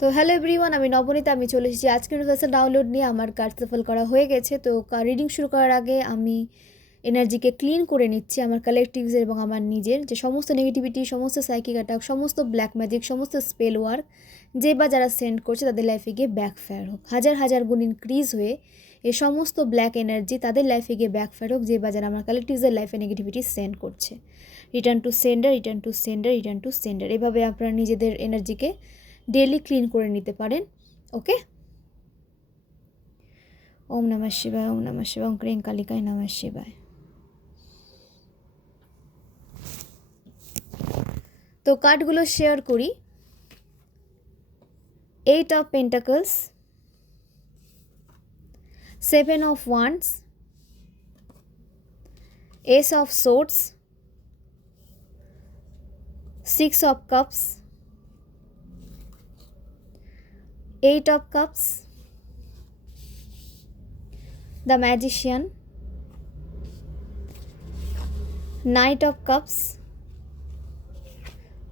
তো hello everyone, আমি নবনীতা। আমি চলে এসেছি আজকে ইউনিভার্সাল ডাউনলোড নিয়ে। আমার কার্ড সফল করা হয়ে গেছে। তো রিডিং শুরু করার আগে আমি এনার্জিকে ক্লিন করে নিচ্ছি, আমার কালেকটিভসের এবং আমার নিজের যে সমস্ত নেগেটিভিটি, সমস্ত সাইকিক অ্যাটাক, সমস্ত ব্ল্যাক ম্যাজিক, সমস্ত স্পেল ওয়ার্ক যে বা যারা সেন্ড করছে তাদের লাইফে গিয়ে ব্যাকফায়ার হোক, হাজার হাজার গুণ ইনক্রিজ হয়ে এই সমস্ত ব্ল্যাক এনার্জি তাদের লাইফে গিয়ে ব্যাকফায়ার হোক যে বা যারা আমার কালেকটিভসের লাইফে নেগেটিভিটি সেন্ড করছে। Return to sender, return to sender, return to sender. এভাবে আপনারা নিজেদের এনার্জিকে ডেলি ক্লিন করে নিতে পারেন। ওকে, ওম নমঃ শিবায়, ওম নমঃ শিবায়, ওম ক্রিং কালিকায় নমঃ শিবায়। তো কার্ডগুলো শেয়ার করি। 8 of pentacles, 7 of wands, S of swords, 6 of cups, 8 of cups, the magician, Knight of Cups,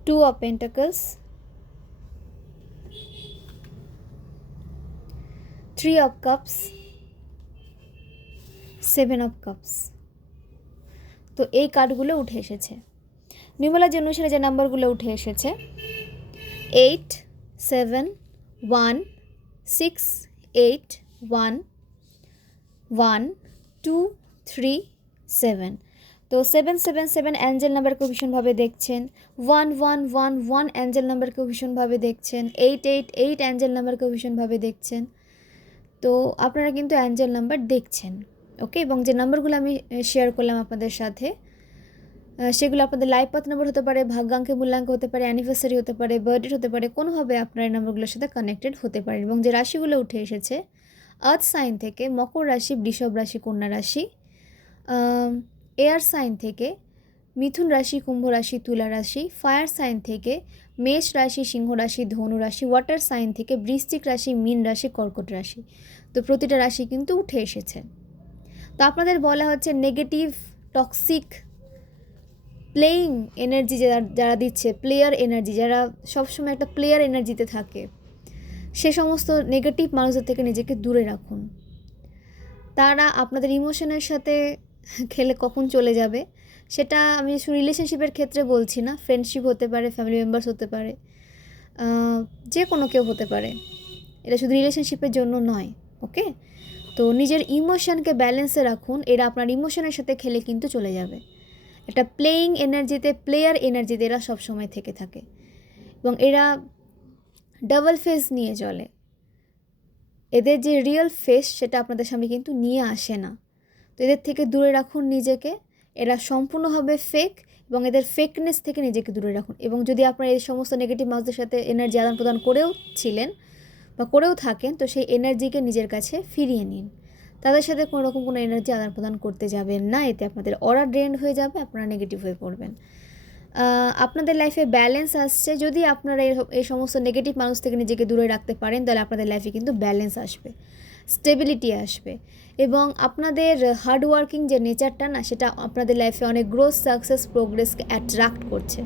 2 of Pentacles, 3 of Cups, 7 of Cups। তো এই কার্ডগুলো উঠে এসেছে। নিউমারোলজি অনুসারে যে নাম্বারগুলো উঠে এসেছে 8, 7, 1, 6, 8, 1, 1, 2, 3, 7। তো 777 অ্যাঞ্জেল নাম্বারকে ভীষণভাবে দেখছেন, 1111 অ্যাঞ্জেল নাম্বারকে ভীষণভাবে দেখছেন, 888 অ্যাঞ্জেল নাম্বারকে ভীষণভাবে দেখছেন। তো আপনারা কিন্তু অ্যাঞ্জেল নাম্বার দেখছেন। ওকে, এবং যে নাম্বারগুলো আমি শেয়ার করলাম আপনাদের সাথে সেগুলো আপনাদের লাইফ পাথ নাম্বার হতে পারে, ভাগ্যাঙ্কে মূল্যাঙ্ক হতে পারে, অ্যানিভার্সারি হতে পারে, বার্থডে হতে পারে, কোনোভাবে আপনার এই নাম্বারগুলোর সাথে কানেক্টেড হতে পারে। এবং যে রাশিগুলো উঠে এসেছে আর্থ সাইন থেকে মকর রাশি, বৃষভ রাশি, কন্যা রাশি, এয়ার সাইন থেকে মিথুন রাশি, কুম্ভ রাশি, তুলা রাশি, ফায়ার সাইন থেকে মেষ রাশি, সিংহ রাশি, ধনু রাশি, ওয়াটার সাইন থেকে বৃশ্চিক রাশি, মীন রাশি, কর্কট রাশি। তো প্রতিটা রাশি কিন্তু উঠে এসেছে। তো আপনাদের বলা হচ্ছে নেগেটিভ টক্সিক প্লেয়িং এনার্জি যারা দিচ্ছে, প্লেয়ার এনার্জি, যারা সবসময় একটা প্লেয়ার এনার্জিতে থাকে, সে সমস্ত নেগেটিভ মানুষদের থেকে নিজেকে দূরে রাখুন। তারা আপনাদের ইমোশনের সাথে খেলে কখন চলে যাবে সেটা আমি শুধু রিলেশনশিপের ক্ষেত্রে বলছি না, ফ্রেন্ডশিপ হতে পারে, ফ্যামিলি মেম্বার্স হতে পারে, যে কোনো কেউ হতে পারে, এটা শুধু রিলেশনশিপের জন্য নয়। ওকে, তো নিজের ইমোশনকে ব্যালেন্সে রাখুন। এরা আপনার ইমোশনের সাথে খেলে কিন্তু চলে যাবে। একটা প্লেয়িং এনার্জিতে, প্লেয়ার এনার্জিতে এরা সবসময় থেকে থাকে এবং এরা ডাবল ফেস নিয়ে চলে। এদের যে রিয়েল ফেস সেটা আপনাদের সামনে কিন্তু নিয়ে আসে না। তো এদের থেকে দূরে রাখুন নিজেকে। এরা সম্পূর্ণভাবে ফেক এবং এদের ফেকনেস থেকে নিজেকে দূরে রাখুন। এবং যদি আপনারা এই সমস্ত নেগেটিভ মানুষদের সাথে এনার্জি আদান প্রদান করেও ছিলেন বা করেও থাকেন, তো সেই এনার্জিকে নিজের কাছে ফিরিয়ে নিন। তাদের সাথে কোনো রকম কোনো এনার্জি আদান প্রদান করতে যাবেন না। এতে আপনাদের অরা ড্রেন হয়ে যাবে, আপনারা নেগেটিভ হয়ে পড়বেন। আপনাদের লাইফে ব্যালেন্স আসছে। যদি আপনারা এই সমস্ত নেগেটিভ মানুষ থেকে নিজেকে দূরে রাখতে পারেন, তাহলে আপনাদের লাইফে কিন্তু ব্যালেন্স আসবে, স্টেবিলিটি আসবে এবং আপনাদের হার্ডওয়ার্কিং যে নেচারটা না, সেটা আপনাদের লাইফে অনেক গ্রোথ, সাকসেস, প্রোগ্রেসকে অ্যাট্রাক্ট করছে।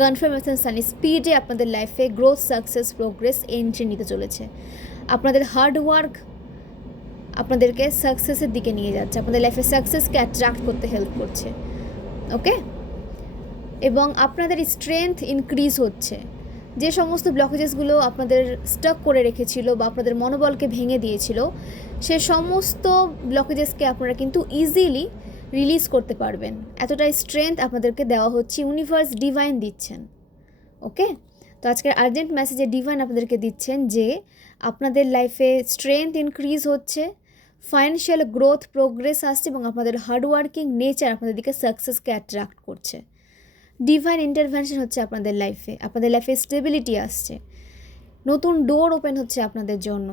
কনফার্মেশন সানি স্পিডে আপনাদের লাইফে গ্রোথ, সাকসেস, প্রোগ্রেস এন্ট্রি নিতে চলেছে। আপনাদের হার্ডওয়ার্ক আপনাদেরকে সাকসেসের দিকে নিয়ে যাচ্ছে, আপনাদের লাইফে সাকসেসকে অ্যাট্রাক্ট করতে হেল্প করছে। ওকে, এবং আপনাদের স্ট্রেংথ ইনক্রিজ হচ্ছে। যে সমস্ত ব্লকেজেসগুলো আপনাদের স্টক করে রেখেছিল বা আপনাদের মনোবলকে ভেঙে দিয়েছিল, সে সমস্ত ব্লকেজেসকে আপনারা কিন্তু ইজিলি রিলিজ করতে পারবেন। এতটাই স্ট্রেংথ আপনাদেরকে দেওয়া হচ্ছে, ইউনিভার্স ডিভাইন দিচ্ছেন। ওকে, তো আজকের আর্জেন্ট মেসেজে ডিভাইন আপনাদেরকে দিচ্ছেন যে আপনাদের লাইফে স্ট্রেংথ ইনক্রিজ হচ্ছে, ফাইন্যান্সিয়াল গ্রোথ, প্রোগ্রেস আসছে এবং আপনাদের হার্ডওয়ার্কিং নেচার আপনাদের দিকে সাকসেসকে অ্যাট্রাক্ট করছে। ডিভাইন ইন্টারভেনশন হচ্ছে আপনাদের লাইফে, আপনাদের লাইফে স্টেবিলিটি আসছে, নতুন ডোর ওপেন হচ্ছে আপনাদের জন্য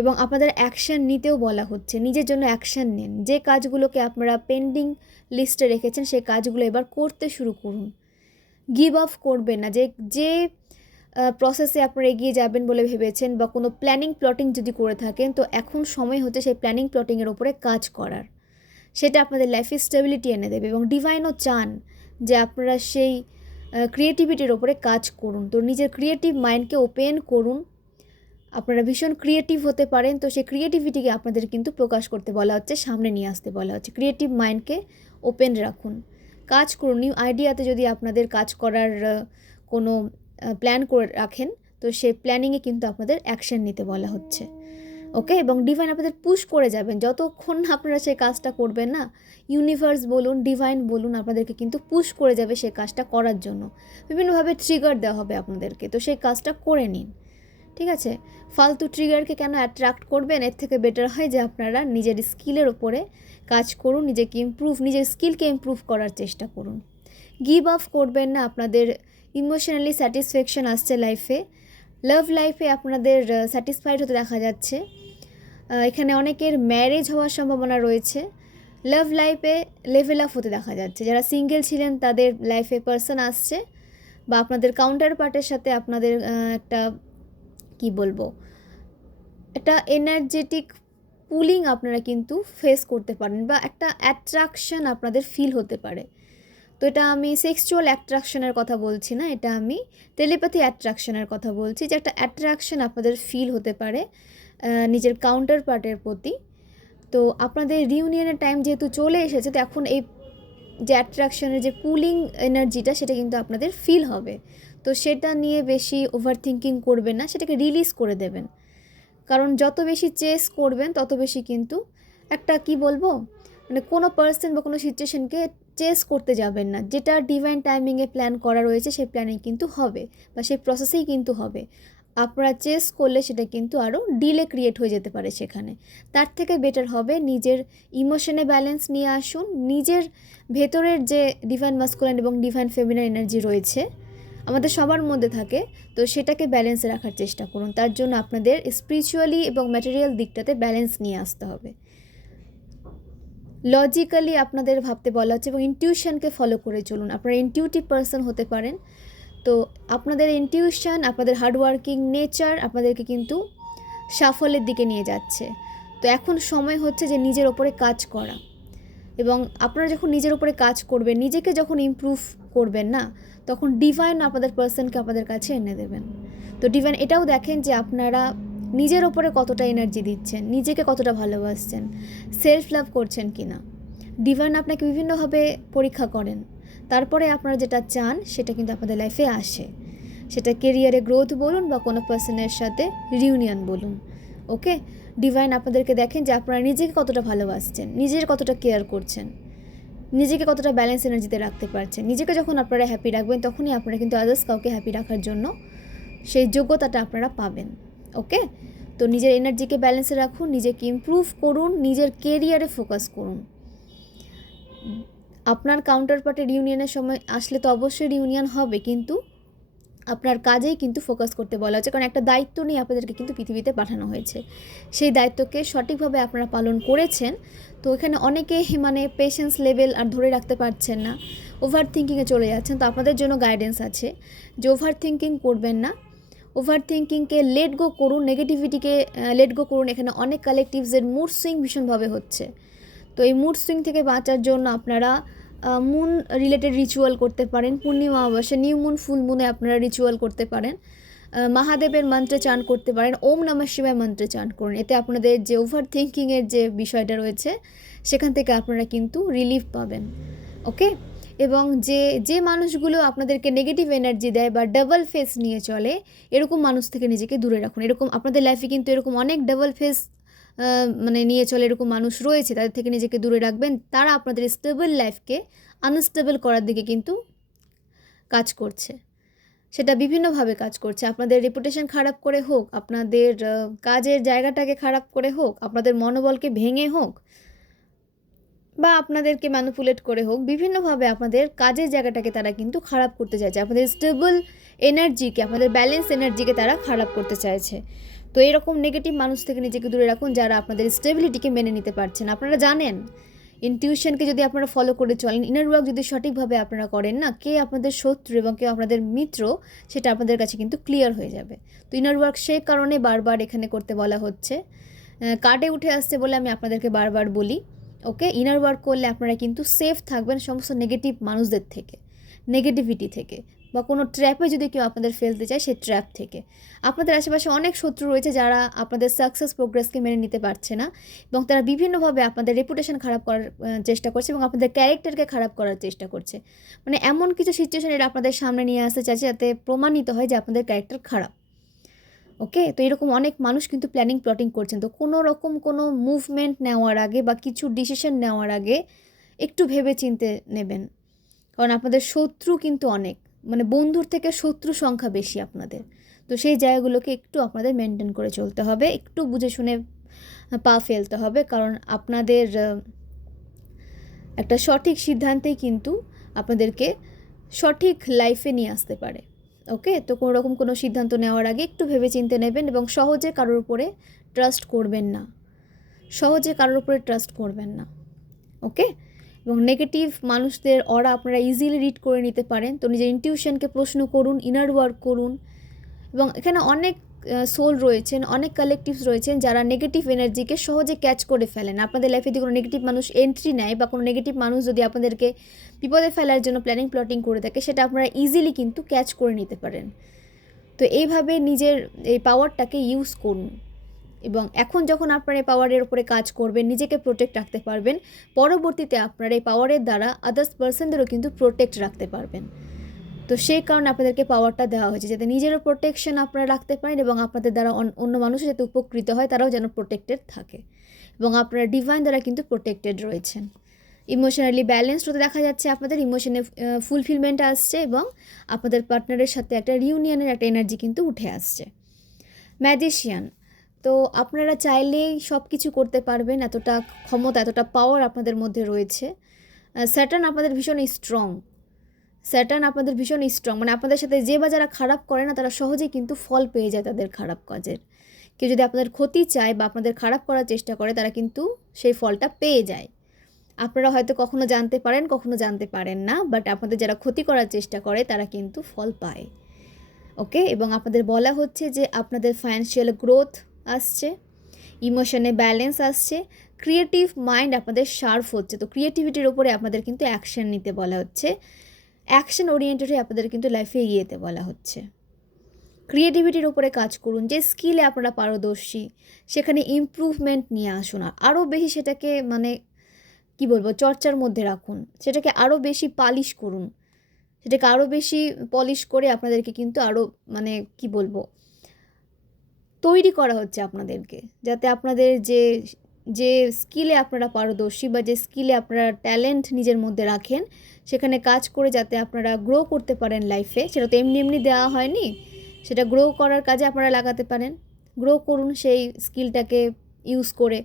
এবং আপনাদের অ্যাকশন নিতেও বলা হচ্ছে। নিজের জন্য অ্যাকশন নিন। যে কাজগুলোকে আপনারা পেন্ডিং লিস্টে রেখেছেন সেই কাজগুলো এবার করতে শুরু করুন। গিভ আপ করবেন না। যে প্রসেসে আপনারা এগিয়ে যাবেন বলে ভেবেছেন বা কোনো প্ল্যানিং প্লটিং যদি করে থাকেন, তো এখন সময় হচ্ছে সেই প্ল্যানিং প্লটিংয়ের ওপরে কাজ করার। সেটা আপনাদের লাইফে স্টেবিলিটি এনে দেবে এবং ডিভাইনও চান যে আপনারা সেই ক্রিয়েটিভিটির ওপরে কাজ করুন। তো নিজের ক্রিয়েটিভ মাইন্ডকে ওপেন করুন, আপনারা ভীষণ ক্রিয়েটিভ হতে পারেন, তো সেই ক্রিয়েটিভিটিকে আপনাদের কিন্তু প্রকাশ করতে বলা হচ্ছে, সামনে নিয়ে আসতে বলা হচ্ছে। ক্রিয়েটিভ মাইন্ডকে ওপেন রাখুন, কাজ করুন। নিউ আইডিয়াতে যদি আপনাদের কাজ করার কোনো প্ল্যান করে রাখেন, তো সেই প্ল্যানিংয়ে কিন্তু আপনাদের অ্যাকশন নিতে বলা হচ্ছে। ওকে, এবং ডিভাইন আপনাদের পুশ করে যাবেন যতক্ষণ না আপনারা সেই কাজটা করবেন না। ইউনিভার্স বলুন, ডিভাইন বলুন, আপনাদেরকে কিন্তু পুশ করে যাবে সেই কাজটা করার জন্য। বিভিন্নভাবে ট্রিগার দেওয়া হবে আপনাদেরকে, তো সেই কাজটা করে নিন। ঠিক আছে, ফালতু ট্রিগারকে কেন অ্যাট্রাক্ট করবেন? এর থেকে বেটার হয় যে আপনারা নিজের স্কিলের ওপরে কাজ করুন, নিজের স্কিলকে ইমপ্রুভ করার চেষ্টা করুন। গিভ আপ করবেন না। আপনাদের ইমোশনালি স্যাটিসফ্যাকশন আসছে লাইফে, লাভ লাইফে আপনাদের স্যাটিসফাইড হতে দেখা যাচ্ছে। এখানে অনেকের ম্যারেজ হওয়ার সম্ভাবনা রয়েছে। লাভ লাইফে লেভেল আপ হতে দেখা যাচ্ছে। যারা সিঙ্গেল ছিলেন তাদের লাইফে পার্সন আসছে, বা আপনাদের কাউন্টার পার্টের সাথে আপনাদের একটা কি বলবো, একটা এনার্জেটিক পুলিং আপনারা কিন্তু ফেস করতে পারেন, বা একটা অ্যাট্রাকশন আপনাদের ফিল হতে পারে। তো এটা আমি সেক্সুয়াল অ্যাট্রাকশনের কথা বলছি না, এটা আমি টেলিপ্যাথি অ্যাট্রাকশনের কথা বলছি, যে একটা অ্যাট্রাকশন আপনাদের ফিল হতে পারে নিজের কাউন্টার পার্টের প্রতি। তো আপনাদের রিউনিয়নের টাইম যেহেতু চলে এসেছে, তো এখন এই যে অ্যাট্রাকশনের যে পুলিং এনার্জিটা, সেটা কিন্তু আপনাদের ফিল হবে। তো সেটা নিয়ে বেশি ওভার থিঙ্কিং করবেন না, সেটাকে রিলিজ করে দেবেন। কারণ যত বেশি চেস করবেন তত বেশি কিন্তু একটা কি বলবো, মানে কোনো পার্সন বা কোনো সিচুয়েশনকে চেস করতে যাবেন না। যেটা ডিভাইন টাইমিংয়ে প্ল্যান করা রয়েছে সেই প্ল্যানিং কিন্তু হবে, বা সেই প্রসেসেই কিন্তু হবে। আপনারা চেস করলে সেটা কিন্তু আরও ডিলে ক্রিয়েট হয়ে যেতে পারে সেখানে। তার থেকে বেটার হবে নিজের ইমোশনে ব্যালেন্স নিয়ে আসুন। নিজের ভেতরের যে ডিভাইন মাস্কুলিন এবং ডিভাইন ফেমিনাইন এনার্জি রয়েছে আমাদের সবার মধ্যে থাকে, তো সেটাকে ব্যালেন্সে রাখার চেষ্টা করুন। তার জন্য আপনাদের স্পিরিচুয়ালি এবং ম্যাটেরিয়াল দিকটাতে ব্যালেন্স নিয়ে আসতে হবে। লজিক্যালি আপনাদের ভাবতে বলা হচ্ছে, এবং ইনটিউশনকে ফলো করে চলুন। আপনারা ইনটিউটিভ পারসন হতে পারেন, তো আপনাদের ইনটিউশন, আপনাদের হার্ডওয়ার্কিং নেচার আপনাদেরকে কিন্তু সাফল্যের দিকে নিয়ে যাচ্ছে। তো এখন সময় হচ্ছে যে নিজের ওপরে কাজ করা, এবং আপনারা যখন নিজের উপরে কাজ করবেন, নিজেকে যখন ইমপ্রুভ করবেন না, তখন ডিভাইন আপনাদের পার্সনকে আপনাদের কাছে এনে দেবেন। তো ডিভাইন এটাও দেখেন যে আপনারা নিজের ওপরে কতটা এনার্জি দিচ্ছেন, নিজেকে কতটা ভালোবাসছেন, সেলফ লাভ করছেন কি না। ডিভাইন আপনাকে বিভিন্নভাবে পরীক্ষা করেন, তারপরে আপনারা যেটা চান সেটা কিন্তু আপনাদের লাইফে আসে। সেটা কেরিয়ারে গ্রোথ বলুন, বা কোনো পার্সনের সাথে রিউনিয়ন বলুন। ওকে, ডিভাইন আপনাদেরকে দেখেন যে আপনারা নিজেকে কতটা ভালোবাসছেন, নিজের কতটা কেয়ার করছেন, নিজেকে কতটা ব্যালেন্স এনার্জিতে রাখতে পারছেন। নিজেকে যখন আপনারা হ্যাপি রাখবেন, তখনই আপনারা কিন্তু আদার্স কাউকে হ্যাপি রাখার জন্য সেই যোগ্যতাটা আপনারা পাবেন। ওকে, তো নিজের এনার্জিকে ব্যালেন্সে রাখুন, নিজেকে ইমপ্রুভ করুন, নিজের কেরিয়ারে ফোকাস করুন। আপনার কাউন্টার পার্টে রিউনিয়নের সময় আসলে তো অবশ্যই রিউনিয়ন হবে, কিন্তু আপনার কাজেই কিন্তু ফোকাস করতে বলা হচ্ছে। কারণ একটা দায়িত্ব নিয়ে আপনাদেরকে কিন্তু পৃথিবীতে পাঠানো হয়েছে, সেই দায়িত্বকে সঠিকভাবে আপনারা পালন করেছেন। তো এখানে অনেকে মানে পেশেন্স লেভেল আর ধরে রাখতে পারছেন না, ওভার থিঙ্কিংয়ে চলে যাচ্ছেন। তো আপনাদের জন্য গাইডেন্স আছে যে ওভার থিঙ্কিং করবেন না, ওভার থিঙ্কিংকে লেট গো করুন, নেগেটিভিটিকে লেট গো করুন। এখানে অনেক কালেকটিভসের মুড সুইং ভীষণভাবে হচ্ছে। তো এই মুড সুইং থেকে বাঁচার জন্য আপনারা মুন রিলেটেড রিচুয়াল করতে পারেন। পূর্ণিমা অমাবস্যা, নিউ মুন, ফুল মুনে আপনারা রিচুয়াল করতে পারেন। মহাদেবের মন্ত্রে চান করতে পারেন, ওম নমঃ শিবায় মন্ত্রে চান করুন। এতে আপনাদের যে ওভার থিঙ্কিংয়ের যে বিষয়টা রয়েছে সেখান থেকে আপনারা কিন্তু রিলিফ পাবেন। ওকে, এবং যে মানুষগুলো আপনাদেরকে নেগেটিভ এনার্জি দেয় বা ডাবল ফেস নিয়ে চলে, এরকম মানুষ থেকে নিজেকে দূরে রাখুন। এরকম আপনাদের লাইফে কিন্তু এরকম অনেক ডাবল ফেস মানে নিয়ে চলে এরকম মানুষ রয়েছে, তাদের থেকে নিজেকে দূরে রাখবেন। তারা আপনাদের স্টেবল লাইফকে আনস্টেবল করার দিকে কিন্তু কাজ করছে, সেটা বিভিন্নভাবে কাজ করছে। আপনাদের রেপুটেশন খারাপ করে হোক, আপনাদের কাজের জায়গাটাকে খারাপ করে হোক, আপনাদের মনোবলকে ভেঙে হোক, বা আপনাদেরকে ম্যানিপুলেট করে হোক, বিভিন্নভাবে আপনাদের কাজের জায়গাটাকে তারা কিন্তু খারাপ করতে চাইছে। আপনাদের স্টেবল এনার্জিকে, আপনাদের ব্যালেন্স এনার্জিকে তারা খারাপ করতে চাইছে। তো এরকম নেগেটিভ মানুষ থেকে নিজেকে দূরে রাখুন, যারা আপনাদের স্টেবিলিটিকে মেনে নিতে পারছেন। আপনারা জানেন ইনটিউশনকে যদি আপনারা ফলো করে চলেন, ইনার ওয়ার্ক যদি সঠিকভাবে আপনারা করেন না, কে আপনাদের শত্রু এবং কে আপনাদের মিত্র, সেটা আপনাদের কাছে কিন্তু ক্লিয়ার হয়ে যাবে। তো ইনার ওয়ার্ক সেই কারণে বারবার এখানে করতে বলা হচ্ছে, কার্ডে উঠে আসছে বলে আমি আপনাদেরকে বারবার বলি। ওকে, ইনার ওয়ার্ক করলে আপনারা কিন্তু সেফ থাকবেন সমস্ত নেগেটিভ মানুষদের থেকে, নেগেটিভিটি থেকে। বা কোনো ট্র্যাপে যদি কেউ আপনাদের ফেলতে চায়, সেই ট্র্যাপ থেকে। আপনাদের আশেপাশে অনেক শত্রু রয়েছে যারা আপনাদের সাকসেস প্রোগ্রেসকে মেনে নিতে পারছে না, এবং তারা বিভিন্নভাবে আপনাদের রেপুটেশন খারাপ করার চেষ্টা করছে এবং আপনাদের ক্যারেক্টারকে খারাপ করার চেষ্টা করছে। মানে এমন কিছু সিচুয়েশন এটা আপনাদের সামনে নিয়ে আসতে চাইছে যাতে প্রমাণিত হয় যে আপনাদের ক্যারেক্টার খারাপ। ওকে, তো এরকম অনেক মানুষ কিন্তু প্ল্যানিং প্লটিং করছেন। তো কোনো রকম কোনো মুভমেন্ট নেওয়ার আগে বা কিছু ডিসিশন নেওয়ার আগে একটু ভেবে চিন্তে নেবেন, কারণ আপনাদের শত্রু কিন্তু অনেক, মানে বন্ধুর থেকে শত্রু সংখ্যা বেশি আপনাদের। তো সেই জায়গাগুলোকে একটু আপনাদের মেনটেন করে চলতে হবে, একটু বুঝে শুনে পা ফেলতে হবে, কারণ আপনাদের একটা সঠিক সিদ্ধান্তেই কিন্তু আপনাদেরকে সঠিক লাইফে নিয়ে আসতে পারে। ওকে, তো কোনো রকম কোনো সিদ্ধান্ত নেওয়ার আগে একটু ভেবে চিন্তে নেবেন, এবং সহজে কারোর উপরে ট্রাস্ট করবেন না, সহজে কারোর উপরে ট্রাস্ট করবেন না। ওকে, এবং নেগেটিভ মানুষদের অরা আপনারা ইজিলি রিড করে নিতে পারেন। তো নিজের ইনটিউশনকে প্রশ্ন করুন, ইনার ওয়ার্ক করুন, এবং এখানে অনেক সোল রয়েছেন, অনেক কালেকটিভস রয়েছেন যারা নেগেটিভ এনার্জিকে সহজে ক্যাচ করে ফেলেন। আপনাদের লাইফে যদি কোনো নেগেটিভ মানুষ এন্ট্রি নেয় বা কোনো নেগেটিভ মানুষ যদি আপনাদেরকে বিপদে ফেলার জন্য প্ল্যানিং প্লটিং করে থাকে, সেটা আপনারা ইজিলি কিন্তু ক্যাচ করে নিতে পারেন। তো এইভাবে নিজের এই পাওয়ারটাকে ইউজ করুন, এবং এখন যখন আপনারা এই পাওয়ারের উপরে কাজ করবেন, নিজেকে প্রোটেক্ট রাখতে পারবেন, পরবর্তীতে আপনারা এই পাওয়ারের দ্বারা আদার্স পার্সনদেরও কিন্তু প্রোটেক্ট রাখতে পারবেন। তো সেই কারণে আপনাদেরকে পাওয়ারটা দেওয়া হয়েছে, যাতে নিজেরও প্রোটেকশন আপনারা রাখতে পারেন এবং আপনাদের দ্বারা অন্য মানুষও যাতে উপকৃত হয়, তারাও যেন প্রোটেক্টেড থাকে, এবং আপনারা ডিভাইন দ্বারা কিন্তু প্রোটেক্টেড রয়েছেন। ইমোশনালি ব্যালেন্সড হতে দেখা যাচ্ছে, আপনাদের ইমোশনে ফুলফিলমেন্ট আসছে, এবং আপনাদের পার্টনারের সাথে একটা রিউনিয়নের একটা এনার্জি কিন্তু উঠে আসছে। ম্যাজিশিয়ান, তো আপনারা চাইলেই সব কিছু করতে পারবেন, এতটা ক্ষমতা, এতটা পাওয়ার আপনাদের মধ্যে রয়েছে। স্যাটার্ন আপনাদের ভীষণ স্ট্রং, স্যাটার্ন আপনাদের ভীষণ স্ট্রং, মানে আপনাদের সাথে যে বা যারা খারাপ করে না, তারা সহজেই কিন্তু ফল পেয়ে যায় তাদের খারাপ কাজের। কেউ যদি আপনাদের ক্ষতি চায় বা আপনাদের খারাপ করার চেষ্টা করে, তারা কিন্তু সেই ফলটা পেয়ে যায়। আপনারা হয়তো কখনো জানতে পারেন, কখনো জানতে পারেন না, বাট আপনাদের যারা ক্ষতি করার চেষ্টা করে তারা কিন্তু ফল পায়। ওকে, এবং আপনাদের বলা হচ্ছে যে আপনাদের ফাইন্যান্সিয়াল গ্রোথ আসছে, ইমোশনে ব্যালেন্স আসছে, ক্রিয়েটিভ মাইন্ড আপনাদের শার্প হচ্ছে। তো ক্রিয়েটিভিটির ওপরে আপনাদের কিন্তু অ্যাকশন নিতে বলা হচ্ছে, অ্যাকশন ওরিয়েন্টেড হয়ে আপনাদের কিন্তু লাইফে এগিয়ে যেতে বলা হচ্ছে। ক্রিয়েটিভিটির ওপরে কাজ করুন, যে স্কিলে আপনারা পারদর্শী সেখানে ইমপ্রুভমেন্ট নিয়ে আসুন, আরও বেশি সেটাকে মানে কি বলবো, চর্চার মধ্যে রাখুন, সেটাকে আরও বেশি পালিশ করুন, সেটাকে আরও বেশি পলিশ করে আপনাদেরকে কিন্তু আরও মানে কি বলবো, তৈরি করা হচ্ছে আপনাদেরকে, যাতে আপনাদের যে যে স্কিলে আপনারা পারদর্শী বা যে স্কিলে আপনারা ট্যালেন্ট নিজের মধ্যে রাখেন, সেখানে কাজ করে যাতে আপনারা গ্রো করতে পারেন লাইফে। সেটা তো এমনি এমনি দেওয়া হয়নি, সেটা গ্রো করার কাজে আপনারা লাগাতে পারেন। গ্রো করুন সেই স্কিলটাকে ইউজ করে।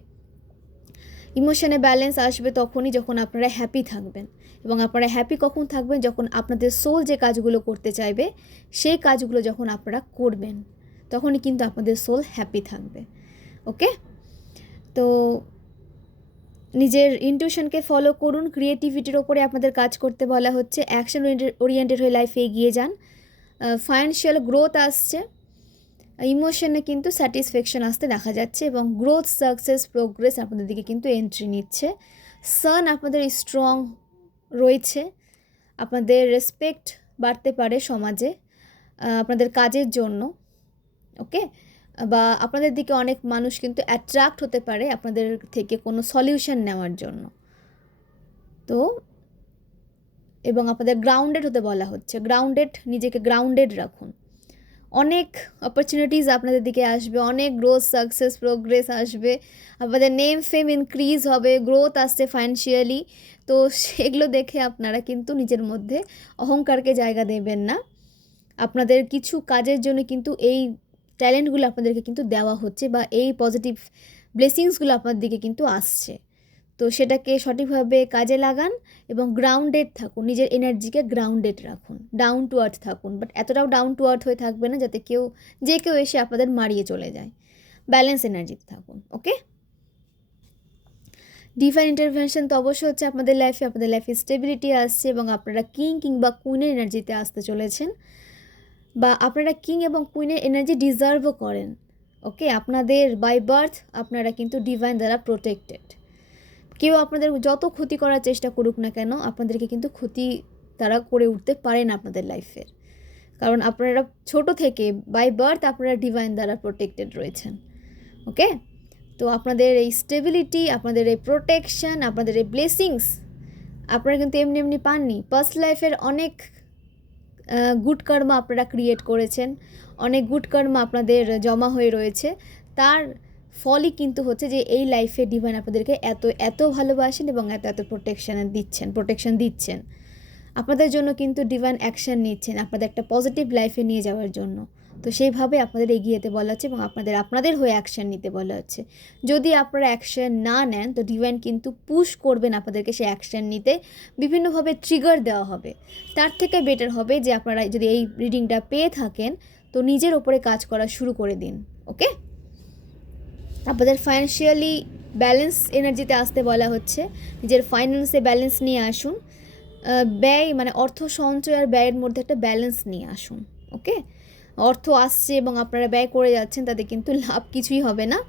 ইমোশনে ব্যালেন্স আসবে তখনই যখন আপনারা হ্যাপি থাকবেন, এবং আপনারা হ্যাপি কখন থাকবেন, যখন আপনাদের সোল যে কাজগুলো করতে চাইবে সেই কাজগুলো যখন আপনারা করবেন, তখনই কিন্তু আপনাদের সোল হ্যাপি থাকবে। ওকে, তো নিজের ইনটিউশনকে ফলো করুন, ক্রিয়েটিভিটির ওপরে আপনাদের কাজ করতে বলা হচ্ছে, অ্যাকশন ওরিয়েন্টেড হয়ে লাইফে এগিয়ে যান, ফাইন্যান্সিয়াল গ্রোথ আসছে, ইমোশনে কিন্তু স্যাটিসফ্যাকশন আসতে দেখা যাচ্ছে, এবং গ্রোথ, সাকসেস, প্রোগ্রেস আপনাদের দিকে কিন্তু এন্ট্রি নিচ্ছে। সান আপনাদের স্ট্রং রয়েছে, আপনাদের রেসপেক্ট বাড়তে পারে সমাজে আপনাদের কাজের জন্য। ওকে, বা আপনাদের দিকে অনেক মানুষ কিন্তু অ্যাট্রাক্ট হতে পারে আপনাদের থেকে কোনো সলিউশন নেওয়ার জন্য। তো এবং আপনাদের গ্রাউন্ডেড হতে বলা হচ্ছে, গ্রাউন্ডেড, নিজেকে গ্রাউন্ডেড রাখুন। অনেক অপরচুনিটিস আপনাদের দিকে আসবে, অনেক গ্রোথ, সাকসেস, প্রোগ্রেস আসবে, আপনাদের নেম ফেম ইনক্রিজ হবে, গ্রোথ আসছে ফাইন্যান্সিয়ালি। তো সেগুলো দেখে আপনারা কিন্তু নিজের মধ্যে অহংকারকে জায়গা দেবেন না। আপনাদের কিছু কাজের জন্য কিন্তু এই ট্যালেন্টগুলো আপনাদেরকে কিন্তু দেওয়া হচ্ছে, বা এই পজিটিভ ব্লেসিংসগুলো আপনাদের দিকে কিন্তু আসছে। তো সেটাকে সঠিকভাবে কাজে লাগান এবং গ্রাউন্ডেড থাকুন, নিজের এনার্জিকে গ্রাউন্ডেড রাখুন, ডাউন টু আর্থ থাকুন, বাট এতটাও ডাউন টু আর্থ হয়ে থাকবে না যাতে কেউ এসে আপনাদের মারিয়ে চলে যায়। ব্যালেন্স এনার্জিতে থাকুন। ওকে, ডিভাইন ইন্টারভেনশন তো অবশ্যই হচ্ছে আপনাদের লাইফে, আপনাদের লাইফে স্টেবিলিটি আসছে, এবং আপনারা কিং কিংবা কুইনের এনার্জিতে আসতে চলেছেন, বা আপনারা কিং এবং কুইনের এনার্জি ডিজার্ভও করেন। ওকে, আপনাদের বাই বার্থ আপনারা কিন্তু ডিভাইন দ্বারা প্রোটেক্টেড। কেউ আপনাদের যত ক্ষতি করার চেষ্টা করুক না কেন, আপনাদেরকে কিন্তু ক্ষতি তারা করে উঠতে পারে না আপনাদের লাইফের। কারণ আপনারা ছোট থেকে বাই বার্থ আপনারা ডিভাইন দ্বারা প্রোটেক্টেড রয়েছেন। ওকে, তো আপনাদের এই স্টেবিলিটি, আপনাদের এই প্রোটেকশন, আপনাদের এই ব্লেসিংস আপনারা কিন্তু এমনি এমনি পাননি। পাস্ট লাইফের অনেক গুড কর্ম আপনারা ক্রিয়েট করেছেন, অনেক গুড কর্ম আপনাদের জমা হয়ে রয়েছে, তার ফলই কিন্তু হচ্ছে যে এই লাইফে ডিভাইন আপনাদেরকে এত এত ভালোবাসেন এবং এত এত প্রোটেকশন দিচ্ছেন। আপনাদের জন্য কিন্তু ডিভাইন অ্যাকশন নিচ্ছেন আপনাদের একটা পজিটিভ লাইফে নিয়ে যাওয়ার জন্য। তো সেইভাবে আপনাদের এগিয়ে যেতে বলা হচ্ছে এবং আপনাদের হয়ে অ্যাকশন নিতে বলা হচ্ছে। যদি আপনারা অ্যাকশন না নেন তো ডিভাইন কিন্তু পুশ করবেন আপনাদেরকে সেই অ্যাকশন নিতে, বিভিন্নভাবে ট্রিগার দেওয়া হবে। তার থেকে বেটার হবে যে আপনারা যদি এই রিডিংটা পেয়ে থাকেন তো নিজের ওপরে কাজ করা শুরু করে দিন। ওকে, আপনাদের ফাইন্যান্সিয়ালি ব্যালেন্স এনার্জিতে আসতে বলা হচ্ছে, নিজের ফাইন্যান্সে ব্যালেন্স নিয়ে আসুন, ব্যয় মানে অর্থ সঞ্চয় আর ব্যয়ের মধ্যে একটা ব্যালেন্স নিয়ে আসুন। ওকে, অর্থ আসছে এবং আপনারা ব্যয় করে যাচ্ছেন, তাতে কিন্তু লাভ কিছুই হবে না,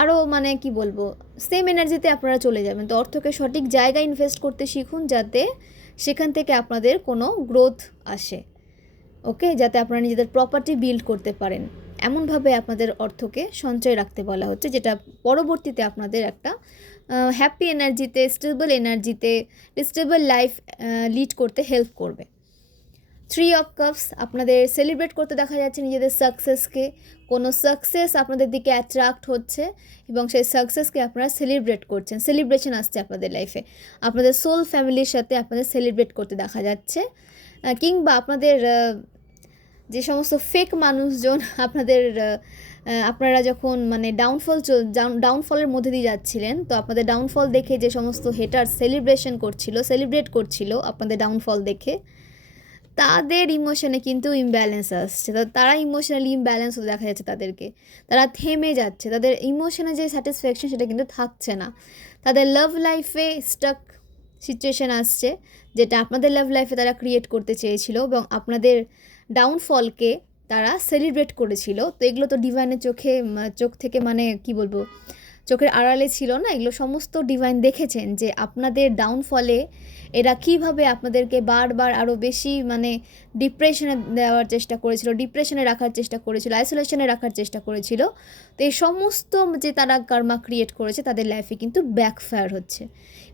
আরও মানে কি বলবো, সেম এনার্জিতে আপনারা চলে যাবেন। তো অর্থকে সঠিক জায়গায় ইনভেস্ট করতে শিখুন যাতে সেখান থেকে আপনাদের কোনো গ্রোথ আসে। ওকে, যাতে আপনারা নিজেদের প্রপার্টি বিল্ড করতে পারেন, এমনভাবে আপনাদের অর্থকে সঞ্চয় রাখতে বলা হচ্ছে, যেটা পরবর্তীতে আপনাদের একটা হ্যাপি এনার্জিতে, স্টেবল লাইফ লিড করতে হেল্প করবে। 3 অফ কাপস আপনাদের সেলিব্রেট করতে দেখা যাচ্ছে নিজেদের সাকসেসকে। কোনো সাকসেস আপনাদের দিকে অ্যাট্রাক্ট হচ্ছে এবং সেই সাকসেসকে আপনারা সেলিব্রেট করছেন, সেলিব্রেশন আসছে আপনাদের লাইফে। আপনাদের সোল ফ্যামিলির সাথে আপনাদের সেলিব্রেট করতে দেখা যাচ্ছে, কিংবা আপনাদের যে সমস্ত ফেক মানুষজন আপনারা যখন মানে ডাউনফলের মধ্যে দিয়ে যাচ্ছিলেন, তো আপনাদের ডাউনফল দেখে যে সমস্ত হেটার সেলিব্রেট করছিল আপনাদের ডাউনফল দেখে, তাদের ইমোশনে কিন্তু ইমব্যালেন্স আসছে। তারা ইমোশনালি ইমব্যালেন্স হতে দেখা যাচ্ছে তাদেরকে, তারা থেমে যাচ্ছে, তাদের ইমোশনে যে স্যাটিসফ্যাকশন সেটা কিন্তু থাকছে না। তাদের লাভ লাইফে স্টাক সিচুয়েশান আসছে, যেটা আপনাদের লাভ লাইফে তারা ক্রিয়েট করতে চেয়েছিল এবং আপনাদের ডাউনফলকে তারা সেলিব্রেট করেছিল। তো এগুলো তো ডিভাইনের চোখ থেকে মানে কি বলবো, চোখের আড়ালে ছিল না, এগুলো সমস্ত ডিভাইন দেখেছেন যে আপনাদের ডাউনফলে এরা কীভাবে আপনাদেরকে বারবার আরও বেশি মানে ডিপ্রেশনে দেওয়ার চেষ্টা করেছিল, ডিপ্রেশনে রাখার চেষ্টা করেছিল, আইসোলেশনে রাখার চেষ্টা করেছিল। তো এই সমস্ত যে তারা কর্মা ক্রিয়েট করেছে তাদের লাইফে কিন্তু ব্যাকফায়ার হচ্ছে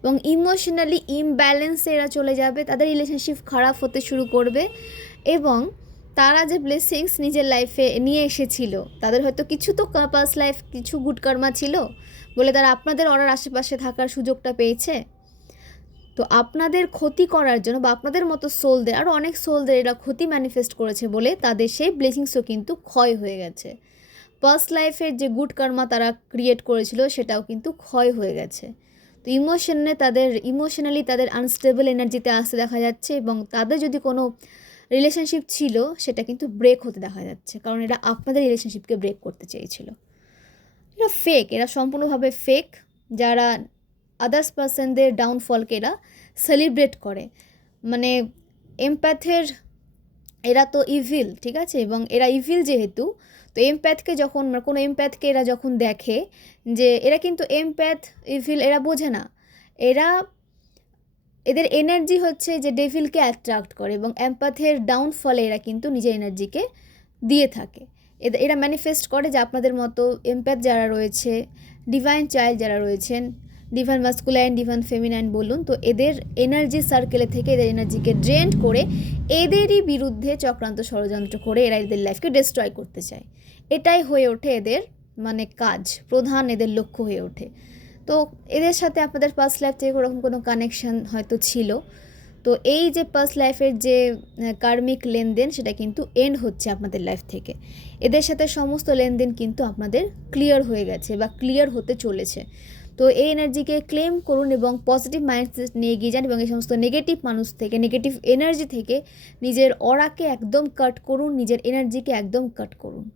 এবং ইমোশনালি ইমব্যালেন্সে এরা চলে যাবে, তাদের রিলেশনশিপ খারাপ হতে শুরু করবে এবং তারা যে ব্লেসিংস নিজের লাইফে নিয়ে এসেছিল, তাদের হয়তো কিছু তো পাস্ট লাইফ কিছু গুড কর্মা ছিল বলে তারা আপনাদের অরার আশেপাশে থাকার সুযোগটা পেয়েছে। তো আপনাদের ক্ষতি করার জন্য বা আপনাদের মতো সোলদের আরও অনেক সোলদের এরা ক্ষতি ম্যানিফেস্ট করেছে বলে তাদের সেই ব্লেসিংসও কিন্তু ক্ষয় হয়ে গেছে। পাস্ট লাইফের যে গুড কর্মা তারা ক্রিয়েট করেছিল সেটাও কিন্তু ক্ষয় হয়ে গেছে। তো ইমোশনালি তাদের আনস্টেবল এনার্জিতে আসতে দেখা যাচ্ছে এবং তাদের যদি কোনো রিলেশনশিপ ছিল সেটা কিন্তু ব্রেক হতে দেখা যাচ্ছে, কারণ এরা আপনাদের রিলেশনশিপকে ব্রেক করতে চেয়েছিল। এরা সম্পূর্ণভাবে ফেক, যারা আদার্স পার্সনদের ডাউনফলকে এরা সেলিব্রেট করে। মানে এমপ্যাথের এরা তো ইভিল, ঠিক আছে, এবং এরা ইভিল যেহেতু, তো কোনো এমপ্যাথকে এরা যখন দেখে যে এরা কিন্তু ইভিল এরা বোঝে না, এদের এনার্জি হচ্ছে যে ডেভিলকে অ্যাট্রাক্ট করে এবং এমপ্যাথের ডাউনফলে এরা কিন্তু নিজের এনার্জিকে দিয়ে থাকে। এরা ম্যানিফেস্ট করে যে আপনাদের মতো এমপ্যাথ যারা রয়েছে, ডিভাইন চাইল্ড যারা রয়েছেন, ডিভাইন মাস্কুলাইন, ডিভাইন ফেমিনাইন বলুন, তো এদের এনার্জি সার্কেলে থেকে এদের এনার্জিকে ড্রেন্ড করে এদেরই বিরুদ্ধে চক্রান্ত ষড়যন্ত্র করে এরা এদের লাইফকে ডিস্ট্রয় করতে চায়। এটাই হয়ে ওঠে এদের মানে কাজ, প্রধান এদের লক্ষ্য হয়ে ওঠে। তো এদের সাথে আপনাদের পাস্ট লাইফ থেকে ওরকম কোনো কানেকশান হয়তো ছিল। তো এই যে পাস্ট লাইফের যে কার্মিক লেনদেন সেটা কিন্তু এন্ড হচ্ছে আপনাদের লাইফ থেকে। এদের সাথে সমস্ত লেনদেন কিন্তু আপনাদের ক্লিয়ার হয়ে গেছে বা ক্লিয়ার হতে চলেছে। তো এই এনার্জিকে ক্লেম করুন এবং পজিটিভ মাইন্ডসেট নিয়ে এগিয়ে যান এবং এই সমস্ত নেগেটিভ মানুষ থেকে, নেগেটিভ এনার্জি থেকে নিজের অরাকে একদম কাট করুন, নিজের এনার্জিকে একদম কাট করুন।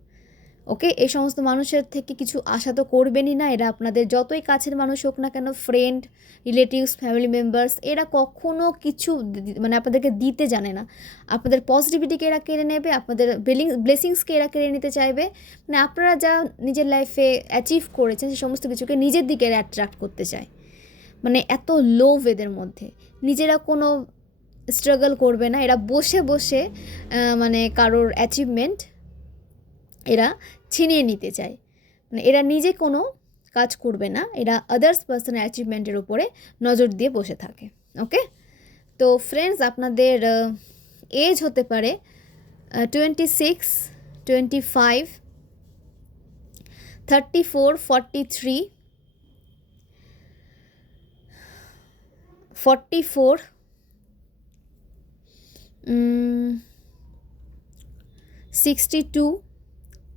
ওকে, এই সমস্ত মানুষের থেকে কিছু আশা তো করবেনই না। এরা আপনাদের যতই কাছের মানুষ হোক না কেন, ফ্রেন্ড, রিলেটিভস, ফ্যামিলি মেম্বার্স, এরা কখনো কিছু মানে আপনাদেরকে দিতে জানে না। আপনাদের পজিটিভিটিকে এরা কেড়ে নেবে, আপনাদের ব্লেসিংসকে এরা কেড়ে নিতে চাইবে। মানে আপনারা যা নিজের লাইফে অ্যাচিভ করেছেন সে সমস্ত কিছুকে নিজের দিকে এরা অ্যাট্রাক্ট করতে চায়। মানে এত লোভ এদের মধ্যে, নিজেরা কোনো স্ট্রাগল করবে না, এরা বসে বসে মানে কারোর অ্যাচিভমেন্ট এরা ছিনিয়ে নিতে চায়, মানে এরা নিজে কোনো কাজ করবে না, এরা আদার্স পার্সনের অ্যাচিভমেন্টের উপরে নজর দিয়ে বসে থাকে। ওকে, তো ফ্রেন্ডস আপনাদের এজ হতে পারে 26, 25, 34, 43, 44, 62,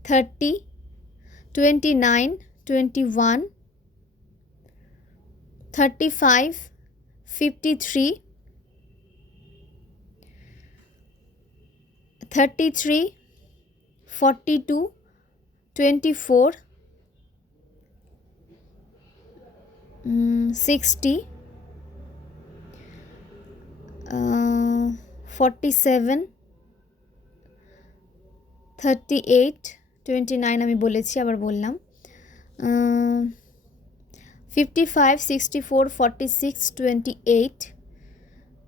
30, 29, 21, 35, 53, 33, 42, 24, 60, 47, 38, 29 আমি বলেছি, আবার বললাম, 55, 64, 46, 28,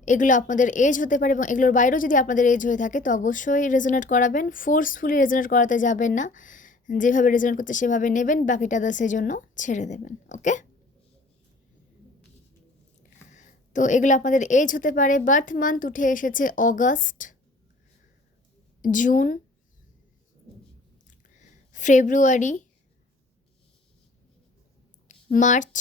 এগুলো আপনাদের এজ হতে পারে এবং এগুলোর বাইরেও যদি আপনাদের এজ হয়ে থাকে তো অবশ্যই রেজোনেট করাবেন, ফোর্সফুলি রেজোনেট করাতে যাবেন না, যেভাবে রেজোনেট করতে সেভাবে নেবেন, বাকিটা আদার্সের জন্য ছেড়ে দেবেন। ওকে, তো এগুলো আপনাদের এজ হতে পারে। বার্থ মান্থ উঠে এসেছে অগাস্ট, জুন, ফেব্রুয়ারি, মার্চ,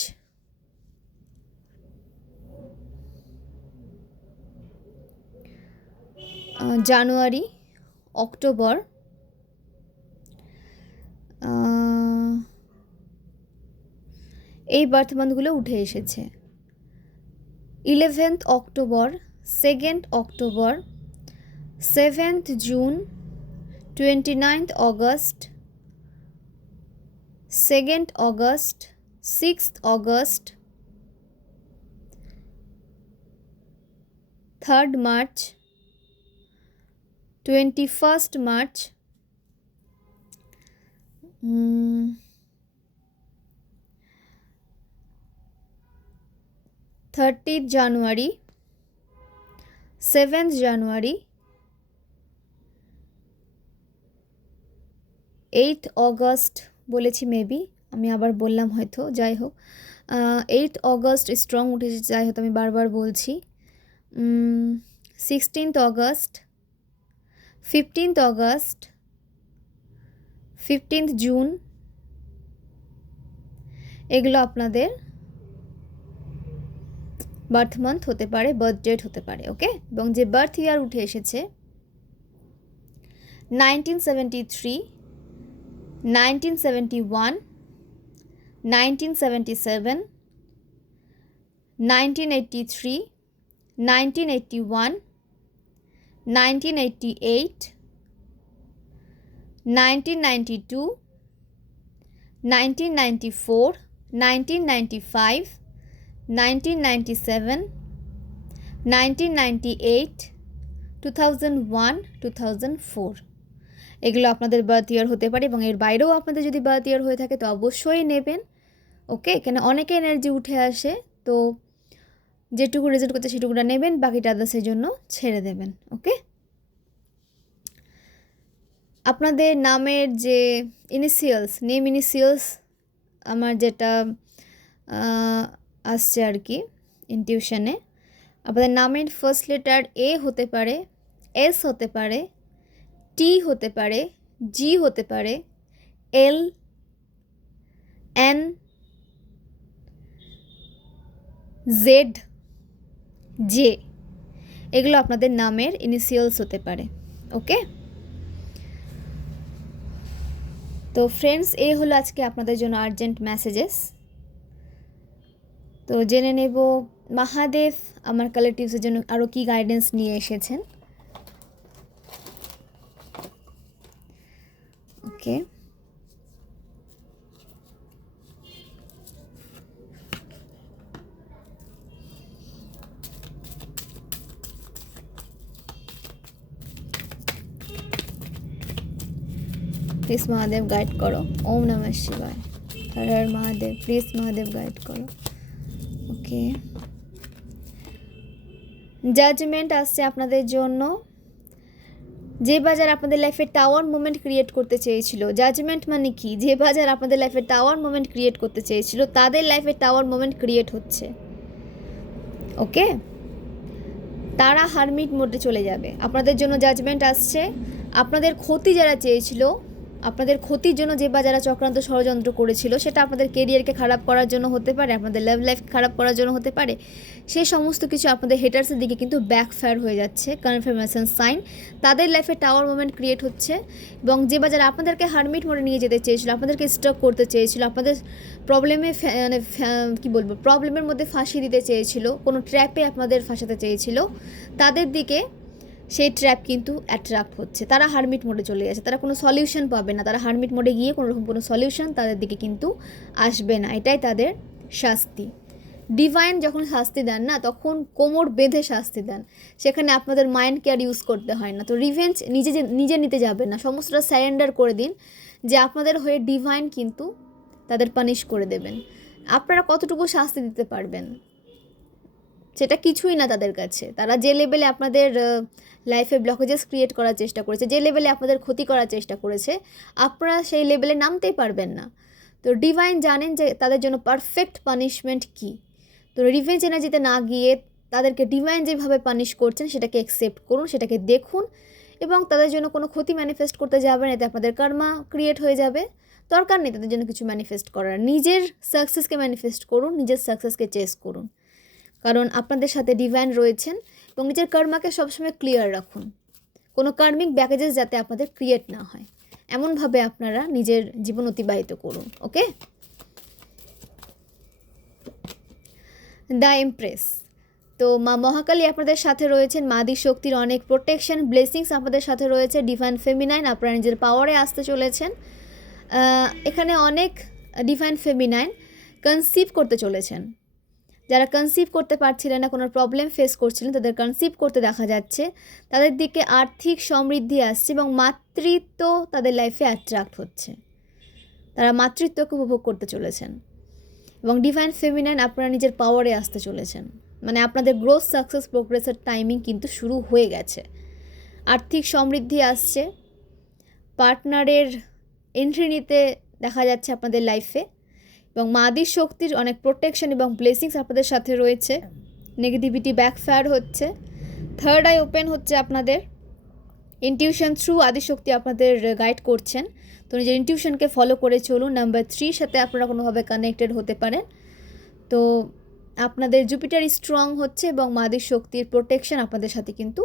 জানুয়ারি, অক্টোবর, এই বার্থ মান্থগুলো উঠে এসেছে। 11th October, 2nd October, 7th June, 29th August, 2nd August, 6th August, 3rd March, 21st March, 30th জানুয়ারি, 7th জানুয়ারি, 8th অগস্ট বলেছি মেবি, আমি আবার বললাম হয়তো, যাই হোক 8th অগস্ট স্ট্রং উঠেছে, যাই হোক আমি বারবার বলছি। 16th August, 15th August, 15th June, এগুলো আপনাদের বার্থ মান্থ হতে পারে, বার্থ ডেট হতে পারে। ওকে, এবং যে বার্থ ইয়ার উঠে এসেছে 1973, 1971, 1977, 1983, 1981, 1988, 1992, 1994, 1995, 1997, 1998, 2001, 2004, এগুলো আপনাদের বার্থ ইয়ার হতে পারে এবং এর বাইরেও আপনাদের যদি বার্থ ইয়ার হয়ে থাকে তো অবশ্যই নেবেন। ওকে, কেন অনেকে এনার্জি উঠে আসে, তো যেটুকু রেজাল্ট করতে সেটুকুটা নেবেন, বাকিটা আদার্সের জন্য ছেড়ে দেবেন। ওকে, আপনাদের নামের যে ইনিশিয়ালস, নেম ইনিশিয়ালস আমার যেটা আসছে আর কি ইনটিউশনে, আপনাদের নামের ফার্স্ট লেটার এ হতে পারে, এস হতে পারে, টি হতে পারে, জি হতে পারে, এল, এন, জেড, জে, এগুলো আপনাদের নামের ইনিশিয়ালস হতে পারে। ওকে, তো ফ্রেন্ডস এই হলো আজকে আপনাদের জন্য আর্জেন্ট মেসেজেস। তো জেনে নেব মহাদেব আমার কালেকটিভসের জন্য আরও কি গাইডেন্স নিয়ে এসেছেন। ওকে, প্লিজ মহাদেব গাইড করো। ওম নমঃ শিবায়, হর হর মহাদেব, প্লিজ মহাদেব গাইড করো। ওকে, জাজমেন্ট আসছে আপনাদের জন্য। যে বাজার আপনাদের লাইফে টাওয়ার মোমেন্ট ক্রিয়েট করতে চেয়েছিল, জাজমেন্ট মানে কি, যে বাজার আপনাদের লাইফে টাওয়ার মোমেন্ট ক্রিয়েট করতে চেয়েছিল তাদের লাইফে টাওয়ার মোমেন্ট ক্রিয়েট হচ্ছে। ওকে, তারা হারমিট মোডে চলে যাবে। আপনাদের জন্য জাজমেন্ট আসছে। আপনাদের ক্ষতি যারা চেয়েছিল, আপনাদের ক্ষতির জন্য যে বা যারা চক্রান্ত ষড়যন্ত্র করেছিল, সেটা আপনাদের কেরিয়ারকে খারাপ করার জন্য হতে পারে, আপনাদের লাভ লাইফ খারাপ করার জন্য হতে পারে, সেই সমস্ত কিছু আপনাদের হেটার্সের দিকে কিন্তু ব্যাকফায়ার হয়ে যাচ্ছে। কনফার্মেশন সাইন, তাদের লাইফে টাওয়ার মোমেন্ট ক্রিয়েট হচ্ছে। এবং যে বা যারা আপনাদেরকে হারমিট মোডে নিয়ে যেতে চেয়েছিল, আপনাদেরকে স্টক করতে চেয়েছিল, আপনাদের প্রবলেমে মানে কী বলবো, প্রবলেমের মধ্যে ফাঁসিয়ে দিতে চেয়েছিল, কোনো ট্র্যাপে আপনাদের ফাঁসাতে চেয়েছিল, তাদের দিকে সেই ট্র্যাপ কিন্তু অ্যাট্রাক্ট হচ্ছে। তারা হারমিট মোডে চলে গেছে, তারা কোনো সলিউশন পাবে না। তারা হারমিট মোডে গিয়ে কোনো রকম কোনো সলিউশন তাদের দিকে কিন্তু আসবে না। এটাই তাদের শাস্তি। ডিভাইন যখন শাস্তি দেন না, তখন কোমর বেঁধে শাস্তি দেন, সেখানে আপনাদের মাইন্ডকে আর ইউজ করতে হয় না। তো রিভেঞ্জ নিজে নিতে যাবেন না, সমস্তটা স্যারেন্ডার করে দিন যে আপনাদের হয়ে ডিভাইন কিন্তু তাদের পানিশ করে দেবেন। আপনারা কতটুকু শাস্তি দিতে পারবেন সেটা কিছুই না তাদের কাছে। তারা যে লেভেলে আপনাদের লাইফে ব্লকেজেস ক্রিয়েট করার চেষ্টা করেছে, যে লেভেলে আপনাদের ক্ষতি করার চেষ্টা করেছে, আপনারা সেই লেভেলে নামতেই পারবেন না। তো ডিভাইন জানেন যে তাদের জন্য পারফেক্ট পানিশমেন্ট কী। তো রিভেঞ্জ এনার্জিতে না গিয়ে তাদেরকে ডিভাইন যেভাবে পানিশ করছেন সেটাকে অ্যাকসেপ্ট করুন, সেটাকে দেখুন, এবং তাদের জন্য কোনো ক্ষতি ম্যানিফেস্ট করতে যাবেন, এতে আপনাদের কর্মা ক্রিয়েট হয়ে যাবে। দরকার নেই তাদের জন্য কিছু ম্যানিফেস্ট করার। নিজের সাকসেসকে ম্যানিফেস্ট করুন, নিজের সাকসেসকে চেস করুন, কারণ আপনাদের সাথে ডিভাইন রয়েছেন। এবং নিজের কর্মাকে সবসময় ক্লিয়ার রাখুন, কোনো কার্মিক ব্যাকেজেস যাতে আপনাদের ক্রিয়েট না হয়, এমনভাবে আপনারা নিজের জীবন অতিবাহিত করুন। ওকে, দ্য এমপ্রেস। তো মা মহাকালী আপনাদের সাথে রয়েছেন, মা আদিশক্তির অনেক প্রোটেকশন ব্লেসিংস আপনাদের সাথে রয়েছে। ডিভাইন ফেমিনাইন, আপনারা নিজের পাওয়ারে আসতে চলেছেন। এখানে অনেক ডিভাইন ফেমিনাইন কনসিভ করতে চলেছেন। যারা কনসিভ করতে পারছিলেন না, কোনো প্রবলেম ফেস করছিলেন, তাদের কনসিভ করতে দেখা যাচ্ছে। তাদের দিকে আর্থিক সমৃদ্ধি আসছে এবং মাতৃত্ব তাদের লাইফে অ্যাট্রাক্ট হচ্ছে। তারা মাতৃত্বকে উপভোগ করতে চলেছেন। এবং ডিভাইন ফেমিনাইন, আপনারা নিজের পাওয়ারে আসতে চলেছেন। মানে আপনাদের গ্রোথ, সাকসেস, প্রোগ্রেসের টাইমিং কিন্তু শুরু হয়ে গেছে। আর্থিক সমৃদ্ধি আসছে, পার্টনারের এন্ট্রি নিতে দেখা যাচ্ছে আপনাদের লাইফে। এবং মা আদিশক্তির অনেক প্রোটেকশন এবং ব্লেসিংস আপনাদের সাথে রয়েছে। নেগেটিভিটি ব্যাকফায়ার হচ্ছে। থার্ড আই ওপেন হচ্ছে আপনাদের। ইনটিউশন থ্রু আদিশক্তি আপনাদের গাইড করছেন। তো নিজের ইনটিউশনকে ফলো করে চলুন। নাম্বার 3 সাথে আপনারা কোনোভাবে কানেক্টেড হতে পারেন। তো আপনাদের জুপিটার স্ট্রং হচ্ছে এবং মা আদিশক্তির প্রোটেকশন আপনাদের সাথে কিন্তু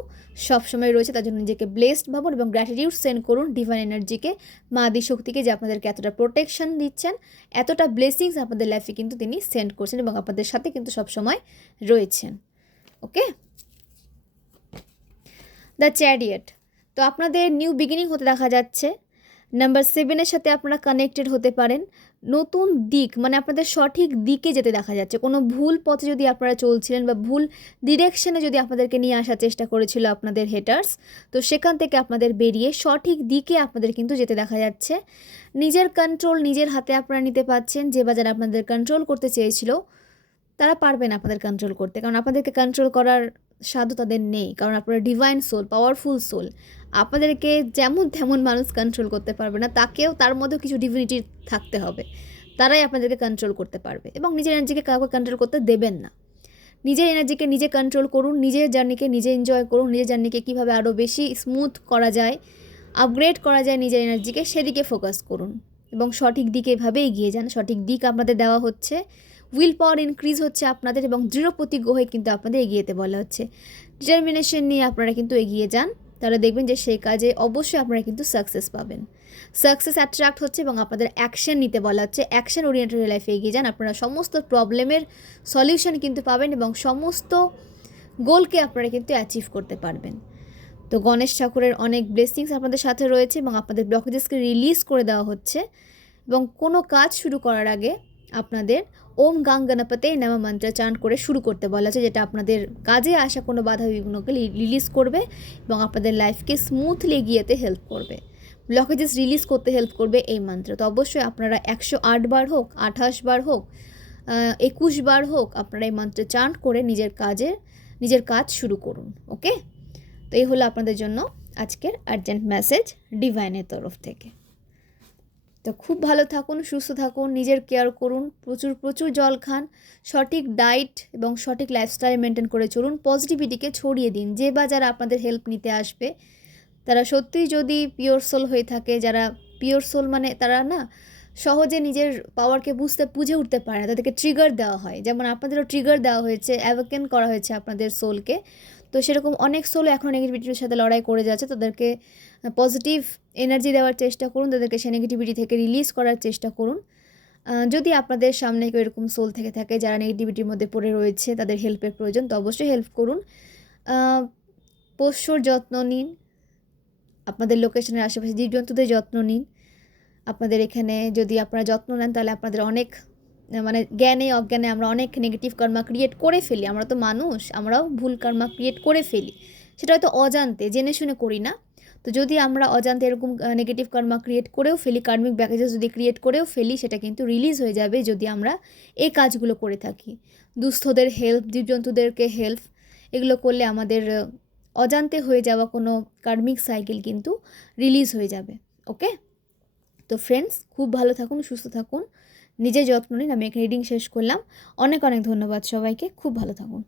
সবসময় রয়েছে। তার জন্য নিজেকে ব্লেসড ভাবুন এবং গ্র্যাটিটিউড সেন্ড করুন ডিভাইন এনার্জিকে, মা আদিশক্তিকে, যে আপনাদেরকে এতটা প্রোটেকশন দিচ্ছেন, এতটা ব্লেসিংস আপনাদের লাইফে কিন্তু তিনি সেন্ড করছেন এবং আপনাদের সাথে কিন্তু সবসময় রয়েছেন। ওকে, দ্য চ্যারিয়েট। তো আপনাদের নিউ বিগিনিং হতে দেখা যাচ্ছে। নাম্বার 7-এর সাথে আপনারা কানেক্টেড হতে পারেন। নতুন দিক, মানে আপনাদের সঠিক দিকে যেতে দেখা যাচ্ছে। কোনো ভুল পথে যদি আপনারা চলছিলেন বা ভুল ডিরেকশনে যদি আপনাদেরকে নিয়ে আসার চেষ্টা করেছিল আপনাদের হেটার্স, তো সেখান থেকে আপনাদের বেরিয়ে সঠিক দিকে আপনাদের কিন্তু যেতে দেখা যাচ্ছে। নিজের কন্ট্রোল নিজের হাতে আপনারা নিতে পারছেন। যে বা যারা আপনাদের কন্ট্রোল করতে চেয়েছিল, তারা পারবেন আপনাদের কন্ট্রোল করতে, কারণ আপনাদেরকে কন্ট্রোল করার সাধ্য তাদের নেই, কারণ আপনারা ডিভাইন সোল, পাওয়ারফুল সোল। আপনাদেরকে যেমন তেমন মানুষ কন্ট্রোল করতে পারবে না, তাকেও তার মধ্যেও কিছু ডিভিনিটি থাকতে হবে, তারাই আপনাদেরকে কন্ট্রোল করতে পারবে। এবং নিজের এনার্জিকে কাউকে কন্ট্রোল করতে দেবেন না। নিজের এনার্জিকে নিজে কন্ট্রোল করুন, নিজের জার্নিকে নিজে এনজয় করুন। নিজের জার্নিকে কীভাবে আরও বেশি স্মুথ করা যায়, আপগ্রেড করা যায় নিজের এনার্জিকে, সেদিকে ফোকাস করুন এবং সঠিক দিকে এভাবে এগিয়ে যান। সঠিক দিক আপনাদের দেওয়া হচ্ছে। উইল পাওয়ার ইনক্রিজ হচ্ছে আপনাদের এবং দৃঢ় প্রতিজ্ঞ হয়ে কিন্তু আপনাদের এগিয়ে যেতে বলা হচ্ছে। ডিটারমিনেশন নিয়ে আপনারা কিন্তু এগিয়ে যান, তাহলে দেখবেন যে সেই কাজে অবশ্যই আপনারা কিন্তু সাকসেস পাবেন। সাকসেস অ্যাট্রাক্ট হচ্ছে এবং আপনাদের অ্যাকশন নিতে বলা হচ্ছে। অ্যাকশন ওরিয়েন্টেড লাইফে এগিয়ে যান, আপনারা সমস্ত প্রবলেমের সলিউশন কিন্তু পাবেন এবং সমস্ত গোলকে আপনারা কিন্তু অ্যাচিভ করতে পারবেন। তো গণেশ ঠাকুরের অনেক ব্লেসিংস আপনাদের সাথে রয়েছে এবং আপনাদের ব্লকেজেসকে রিলিজ করে দেওয়া হচ্ছে। এবং কোনো কাজ শুরু করার আগে আপনাদের ওম গাং গণপতে নামা মন্ত্র চান্ট করে শুরু করতে বলা আছে, যেটা আপনাদের কাজে আসা কোনো বাধা বিঘ্নকে রিলিজ করবে এবং আপনাদের লাইফকে স্মুথলি এগিয়ে যেতে হেল্প করবে, ব্লকেজেস রিলিজ করতে হেল্প করবে এই মন্ত্র। তো অবশ্যই আপনারা 108 বার হোক, 28 বার হোক, 21 বার হোক, আপনারা এই মন্ত্র চান্ট করে নিজের কাজে নিজের কাজ শুরু করুন। ওকে, তো এই হলো আপনাদের জন্য আজকের আর্জেন্ট মেসেজ ডিভাইনের তরফ থেকে। তো খুব ভালো থাকুন, সুস্থ থাকুন, নিজের কেয়ার করুন, প্রচুর প্রচুর জল খান, সঠিক ডায়েট এবং সঠিক লাইফস্টাইল মেনটেন করে চলুন, পজিটিভিটিকে ছড়িয়ে দিন। যে বা যারা আপনাদের হেল্প নিতে আসবে তারা সত্যিই যদি পিওর সোল হয়ে থাকে, যারা পিওর সোল মানে তারা না সহজে নিজের পাওয়ারকে বুঝে উঠতে পারে না, তাদেরকে ট্রিগার দেওয়া হয়, যেমন আপনাদেরও ট্রিগার দেওয়া হয়েছে, অ্যাওয়েকেন করা হয়েছে আপনাদের সোলকে। তো সেরকম অনেক সোল এখনও নেগেটিভিটির সাথে লড়াই করে যাচ্ছে, তাদেরকে পজিটিভ এনার্জি দেওয়ার চেষ্টা করুন, তাদেরকে সেই নেগেটিভিটি থেকে রিলিজ করার চেষ্টা করুন। যদি আপনাদের সামনে কেউ এরকম সোল থেকে থাকে যারা নেগেটিভিটির মধ্যে পড়ে রয়েছে, তাদের হেল্পের প্রয়োজন, তো অবশ্যই হেল্প করুন। পোষ্যর যত্ন নিন, আপনাদের লোকেশনের আশেপাশে জীবজন্তুদের যত্ন নিন। আপনাদের এখানে যদি আপনারা যত্ন নেন তাহলে আপনাদের অনেক মানে জ্ঞানে অজ্ঞানে আমরা অনেক নেগেটিভ কর্মা ক্রিয়েট করে ফেলি। আমরা তো মানুষ, আমরাও ভুল কর্মা ক্রিয়েট করে ফেলি, সেটা হয়তো অজান্তে, জেনে শুনে করি না। তো যদি আমরা অজান্তে এরকম নেগেটিভ কর্মা ক্রিয়েট করেও ফেলি, কার্মিক ব্যাকেজেস যদি ক্রিয়েট করেও ফেলি, সেটা কিন্তু রিলিজ হয়ে যাবে যদি আমরা এই কাজগুলো করে থাকি। দুস্থদের হেল্প, জীবজন্তুদেরকে হেল্প, এগুলো করলে আমাদের অজান্তে হয়ে যাওয়া কোনো কার্মিক সাইকেল কিন্তু রিলিজ হয়ে যাবে। ওকে, তো ফ্রেন্ডস খুব ভালো থাকুন, সুস্থ থাকুন, নিজের যত্ন নিন। আমি এখানে রিডিং শেষ করলাম। অনেক অনেক ধন্যবাদ সবাইকে, খুব ভালো থাকুন।